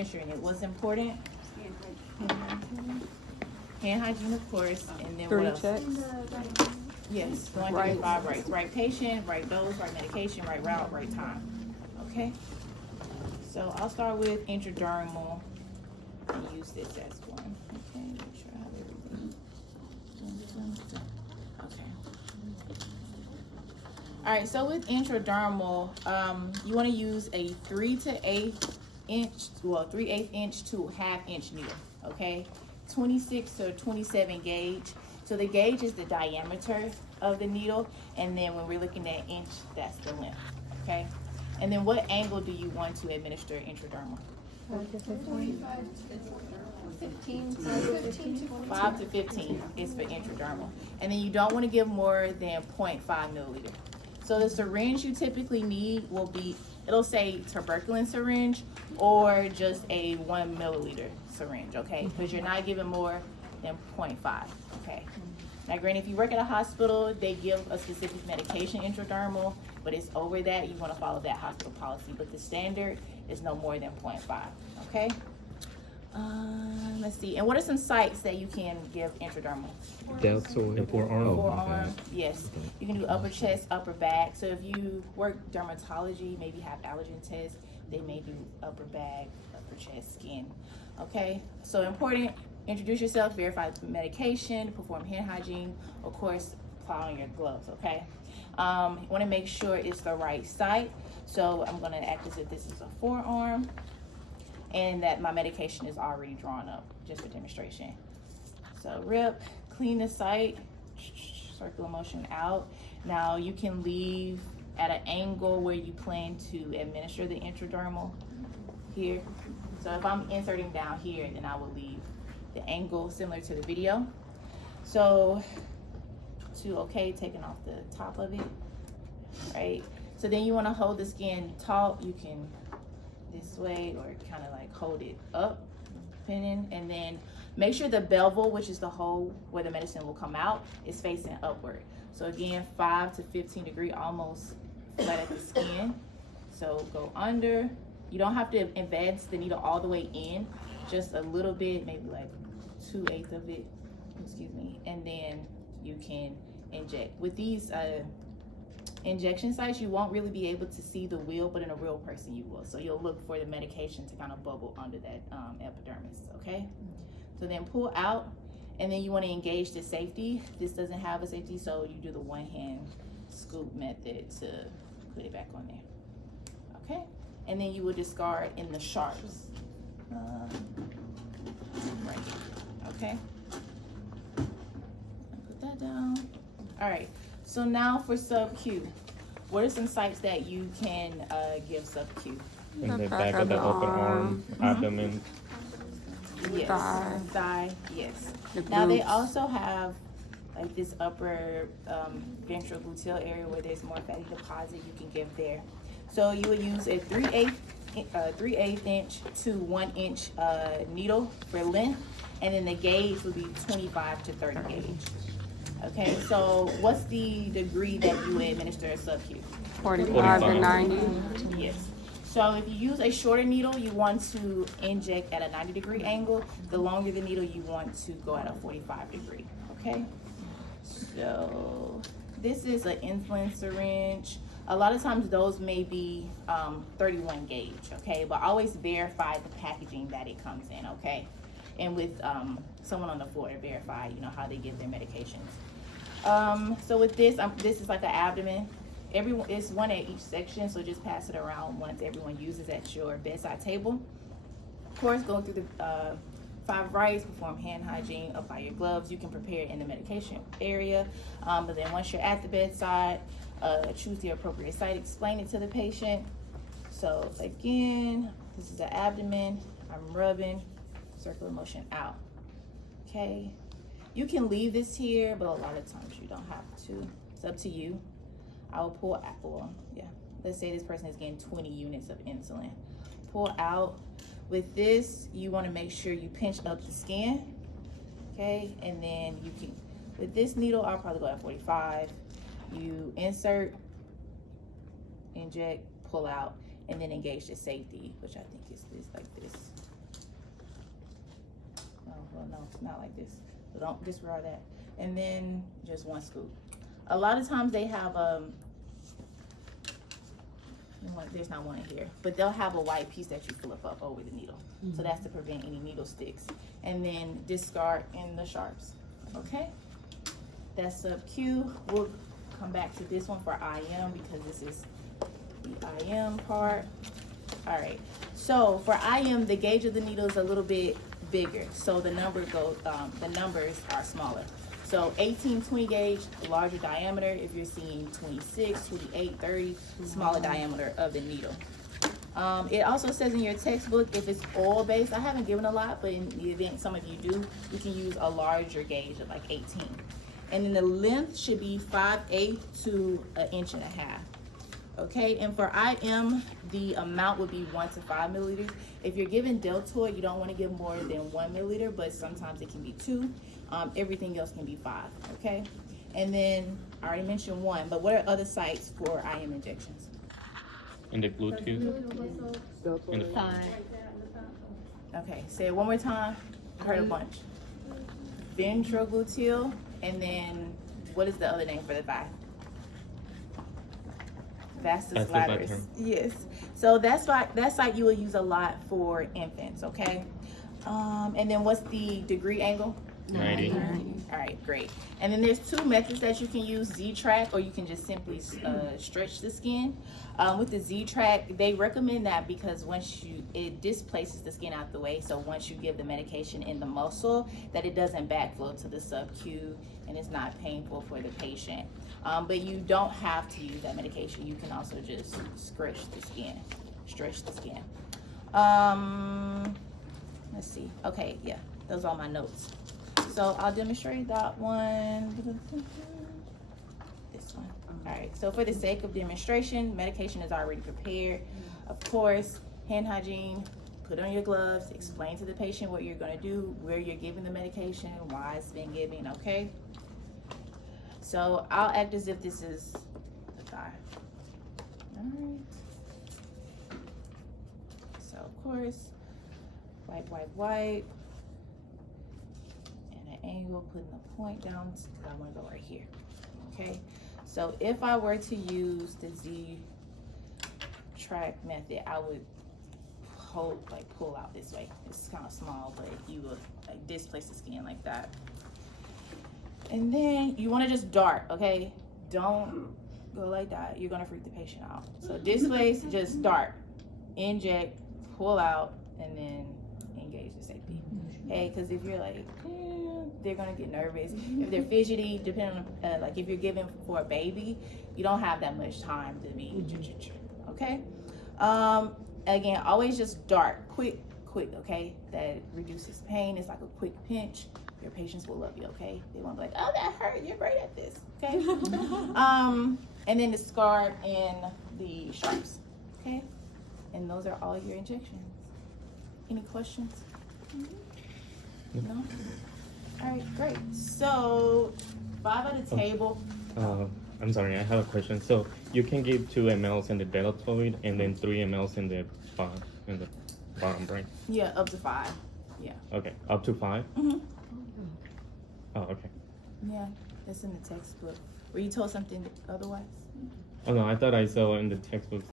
Measuring it. What's important? Hand hygiene, of course, and then what else? Checks. Yes, going through the 5 rights. Right patient, right dose, right medication, right route, right time. Okay? So I'll start with intradermal and use this as one. Okay, make sure I have everything. Okay. All right, so with intradermal, you want to use a 3 to 8 inch, well, 3/8 inch to 1/2 inch needle, okay? 26 or 27 gauge. So the gauge is the diameter of the needle, and then when we're looking at inch, that's the length, okay? And then what angle do you want to administer intradermal? 5 to 15 is for intradermal. And then you don't want to give more than 0.5 milliliter. So the syringe you typically need will be, it'll say tuberculin syringe or just a 1 milliliter syringe, okay? Because you're not giving more than 0.5, okay? Now, granted, if you work at a hospital, they give a specific medication intradermal, but it's over that, you want to follow that hospital policy. But the standard is no more than 0.5, okay? Let's see. And what are some sites that you can give intradermal? Deltoid. Forearm. Forearm, yes. You can do upper chest, upper back. So if you work dermatology, maybe have allergen tests, they may do upper back, upper chest, skin. Okay, so important, introduce yourself, verify the medication, perform hand hygiene, of course, apply on your gloves, okay? You wanna make sure it's the right site. So I'm gonna act as if this is a forearm and that my medication is already drawn up, just for demonstration. So rip, clean the site, circular motion out. Now you can leave at an angle where you plan to administer the intradermal here. So if I'm inserting down here, then I will leave the angle similar to the video. So taking off the top of it, right? So then you wanna hold the skin taut. You can this way or kind of like hold it up, depending, and then make sure the bevel, which is the hole where the medicine will come out, is facing upward. So again, 5 to 15 degree, almost flat at the skin. So go under. You don't have to advance the needle all the way in, just a little bit, maybe like 2/8 of it, excuse me, and then you can inject. With these injection sites, you won't really be able to see the wheel, but in a real person you will. So you'll look for the medication to kind of bubble under that epidermis, okay? So then pull out, and then you want to engage the safety. This doesn't have a safety, so you do the one hand scoop method to put it back on there, okay? And then you will discard in the sharps, right here, okay? Put that down. All right, so now for sub-Q. What are some sites that you can give sub-Q? In the back of the open arm, abdomen. Yes, thigh, yes. Now they also have like this upper ventral gluteal area where there's more fatty deposit, you can give there. So you would use a 3/8 inch to 1 inch needle for length, and then the gauge would be 25 to 30 gauge. Okay, so what's the degree that you would administer a sub-Q? 45 to 90. Yes. So if you use a shorter needle, you want to inject at a 90-degree angle. The longer the needle, you want to go at a 45-degree, okay? So this is an insulin syringe. A lot of times those may be 31 gauge, okay? But always verify the packaging that it comes in, okay? And with someone on the floor to verify, you know, how they get their medications. So with this, this is like an abdomen. It's one at each section, so just pass it around once everyone uses at your bedside table. Of course, go through the 5 rights, perform hand hygiene, apply your gloves. You can prepare it in the medication area, but then once you're at the bedside, choose the appropriate site, explain it to the patient. So again, this is the abdomen. I'm rubbing, circular motion out. Okay, you can leave this here, but a lot of times you don't have to. It's up to you. I will pull out, well, yeah, let's say this person is getting 20 units of insulin. Pull out. With this, you want to make sure you pinch up the skin, okay? And then you can, with this needle, I'll probably go at 45. You insert, inject, pull out, and then engage the safety, which I think is this, like this. not like this. So don't disregard that. And then just 1 scoop. A lot of times they have there's not one in here, but they'll have a white piece that you flip up over the needle. So that's to prevent any needle sticks. And then discard in the sharps. Okay? That's sub-Q. We'll come back to this one for IM because this is the IM part. All right. So for IM, the gauge of the needle is a little bit bigger, so the numbers are smaller. So 18, 20 gauge, larger diameter. If you're seeing 26, 28, 30, smaller diameter of the needle. It also says in your textbook if it's oil based. I haven't given a lot, but in the event some of you do, you can use a larger gauge of like 18. And then the length should be 5/8 to 1.5 inches. Okay, and for IM, the amount would be 1 to 5 milliliters. If you're giving deltoid, you don't want to give more than 1 milliliter, but sometimes it can be 2. Everything else can be 5. Okay, and then I already mentioned 1, but what are other sites for IM injections? In the Bluetooth. In the Side. Okay, say it one more time. I heard a bunch. Ventrogluteal, and what is the other name for the thigh? Vastus lateralis. Yes. So that site you will use a lot for infants. Okay. And then what's the degree angle? 90. All right, great. And then there's 2 methods that you can use: Z-track, or you can just simply stretch the skin. With the Z-track, they recommend that because it displaces the skin out the way. So once you give the medication in the muscle, that it doesn't backflow to the sub-Q and it's not painful for the patient. But you don't have to use that medication. You can also just stretch the skin. Let's see. Okay, yeah, those are my notes. So I'll demonstrate that one. This one. All right, so for the sake of demonstration, medication is already prepared. Of course, hand hygiene, put on your gloves, explain to the patient what you're gonna do, where you're giving the medication, why it's been given, okay? So I'll act as if this is the thigh. All right. So of course, wipe. Angle, putting the point down because I want to go right here. Okay, so if I were to use the Z-track method, I would pull out this way. It's kind of small, but you would like displace the skin like that. And then you want to just dart. Okay, don't go like that. You're gonna freak the patient out. So displace, just dart, inject, pull out, and then engage the safety. Okay, because if you're like, they're gonna get nervous. If they're fidgety, depending on like if you're giving for a baby, you don't have that much time to be okay. Again, always just dart, quick, okay? That reduces pain. It's like a quick pinch. Your patients will love you, okay? They won't be like, oh, that hurt. You're great at this, okay? And then the scar and the sharps, okay? And those are all your injections. Any questions? No? All right, great. So 5 at a table. I'm sorry, I have a question. So you can give 2 mLs in the deltoid and then 3 mLs in the bottom, right? Yeah, up to 5. Yeah. Okay, up to 5? Mm-hmm. Oh, okay. Yeah, that's in the textbook. Were you told something otherwise? Oh no, I thought I saw in the textbook